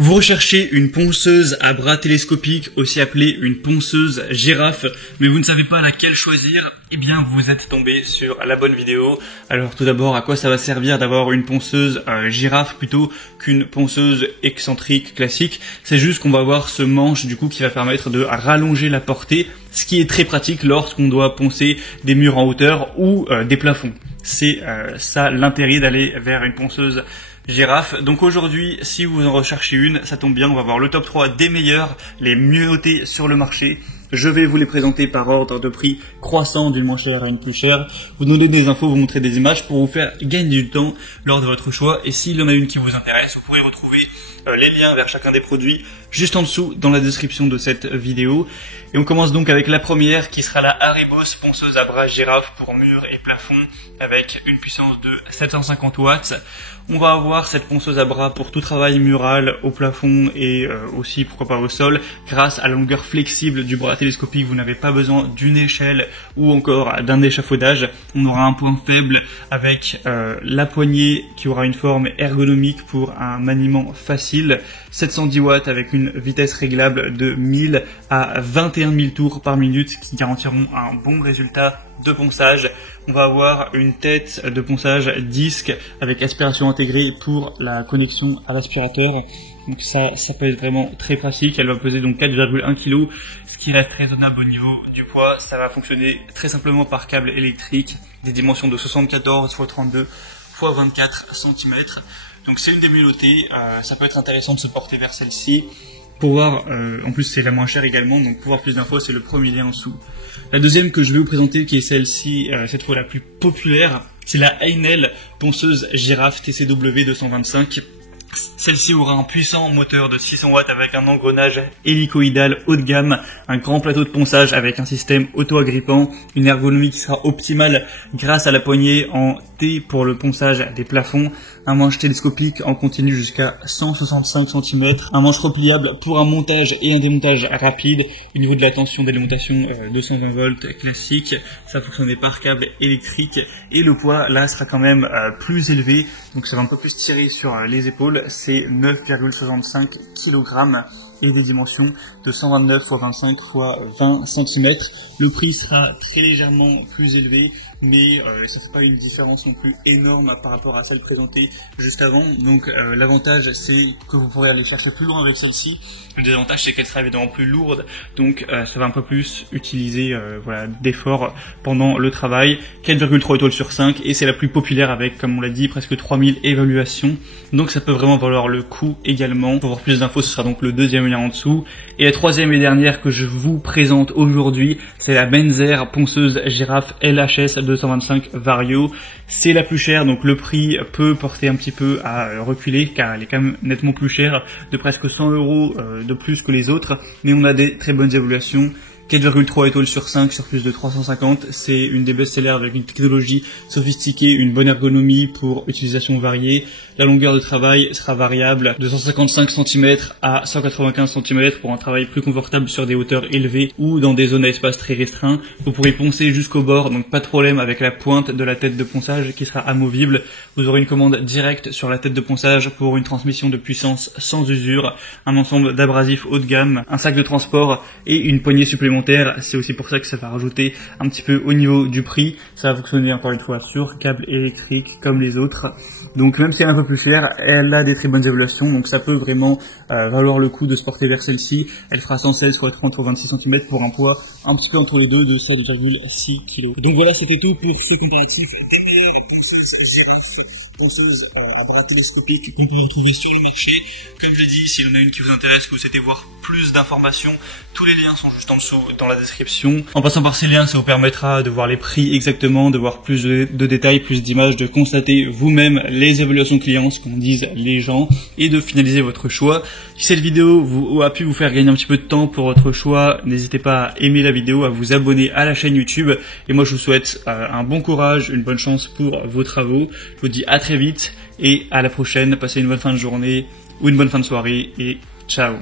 Vous recherchez une ponceuse à bras télescopiques, aussi appelée une ponceuse girafe, mais vous ne savez pas laquelle choisir, eh bien vous êtes tombé sur la bonne vidéo. Alors tout d'abord, à quoi ça va servir d'avoir une ponceuse girafe plutôt qu'une ponceuse excentrique classique? C'est juste qu'on va avoir ce manche du coup qui va permettre de rallonger la portée, ce qui est très pratique lorsqu'on doit poncer des murs en hauteur ou des plafonds. C'est ça l'intérêt d'aller vers une ponceuse girafe. Donc aujourd'hui, si vous en recherchez une, ça tombe bien, on va voir le top 3 des meilleurs, les mieux notés sur le marché. Je vais vous les présenter par ordre de prix croissant d'une moins chère à une plus chère. Vous donner des infos, vous montrer des images pour vous faire gagner du temps lors de votre choix. Et s'il y en a une qui vous intéresse, vous pourrez retrouver les liens vers chacun des produits juste en dessous dans la description de cette vidéo. Et on commence donc avec la première qui sera la Aribos ponceuse à bras girafe pour murs et plafonds avec une puissance de 750 watts. On va avoir cette ponceuse à bras pour tout travail mural au plafond et aussi pourquoi pas au sol. Grâce à la longueur flexible du bras télescopique, vous n'avez pas besoin d'une échelle ou encore d'un échafaudage. On aura un point faible avec la poignée qui aura une forme ergonomique pour un maniement facile. 710 watts avec une vitesse réglable de 1000 à 21 000 tours par minute qui garantiront un bon résultat de ponçage. On va avoir une tête de ponçage disque avec aspiration intégrée pour la connexion à l'aspirateur. Donc ça peut être vraiment très pratique. Elle va peser donc 4,1 kg, ce qui reste raisonnable au niveau du poids. Ça va fonctionner très simplement par câble électrique, des dimensions de 74 x 32 x 24 cm. Donc c'est une des mieux notées. Ça peut être intéressant de se porter vers celle-ci. Pour voir, en plus c'est la moins chère également, donc pour voir plus d'infos c'est le premier lien en dessous. La deuxième que je vais vous présenter, qui est celle-ci, cette fois la plus populaire, c'est la Heinel ponceuse girafe TCW 225. Celle-ci aura un puissant moteur de 600 watts avec un engrenage hélicoïdal haut de gamme, un grand plateau de ponçage avec un système auto-agrippant, une ergonomie qui sera optimale grâce à la poignée en T pour le ponçage des plafonds, un manche télescopique en continu jusqu'à 165 cm, un manche repliable pour un montage et un démontage rapide, au niveau de la tension d'alimentation 220 volts classique, ça fonctionnait par câble électrique et le poids là sera quand même plus élevé, donc ça va un peu plus tirer sur les épaules, c'est 9,65 kg et des dimensions de 129 x 25 x 20 cm. Le prix sera très légèrement plus élevé, mais ça fait pas une différence non plus énorme par rapport à celle présentée juste avant. Donc l'avantage c'est que vous pourrez aller chercher plus loin avec celle-ci. Le désavantage c'est qu'elle sera évidemment plus lourde, donc ça va un peu plus utiliser d'efforts pendant le travail. 4,3 étoiles sur 5 et c'est la plus populaire avec, comme on l'a dit, presque 3000 évaluations. Donc ça peut vraiment valoir le coup également. Pour voir plus d'infos, ce sera donc le deuxième lien en dessous. Et la troisième et dernière que je vous présente aujourd'hui, c'est la Benzer ponceuse girafe LHS 225 Vario. C'est la plus chère, donc le prix peut porter un petit peu à reculer car elle est quand même nettement plus chère, de presque 100 € de plus que les autres, mais on a des très bonnes évaluations. 4,3 étoiles sur 5 sur plus de 350, c'est une des best-sellers avec une technologie sophistiquée, une bonne ergonomie pour utilisation variée. La longueur de travail sera variable de 155 cm à 195 cm pour un travail plus confortable sur des hauteurs élevées ou dans des zones à espace très restreints. Vous pourrez poncer jusqu'au bord, donc pas de problème avec la pointe de la tête de ponçage qui sera amovible. Vous aurez une commande directe sur la tête de ponçage pour une transmission de puissance sans usure, un ensemble d'abrasifs haut de gamme, un sac de transport et une poignée supplémentaire. C'est aussi pour ça que ça va rajouter un petit peu au niveau du prix. Ça va fonctionner encore une fois sur câble électrique comme les autres. Donc même si elle est un peu plus chère, elle a des très bonnes évaluations. Donc ça peut vraiment valoir le coup de se porter vers celle-ci. Elle fera 116 x 30 x 26 cm pour un poids un petit peu entre les deux de 7,6 kg. Donc voilà, c'était tout pour ce comparatif des meilleures ponceuses à bras télescopiques qu'on peut retrouver sur le marché. Comme je l'ai dit, s'il y en a une qui vous intéresse, que vous souhaitez voir plus d'informations, tous les liens sont juste en dessous dans la description. En passant par ces liens, ça vous permettra de voir les prix exactement, de voir plus de détails, plus d'images, de constater vous-même les évaluations clients, ce qu'en disent les gens, et de finaliser votre choix. Si cette vidéo a pu vous faire gagner un petit peu de temps pour votre choix, n'hésitez pas à aimer la vidéo, à vous abonner à la chaîne YouTube. Et moi, je vous souhaite un bon courage, une bonne chance pour vos travaux. Je vous dis à très vite et à la prochaine. Passez une bonne fin de journée ou une bonne fin de soirée et ciao.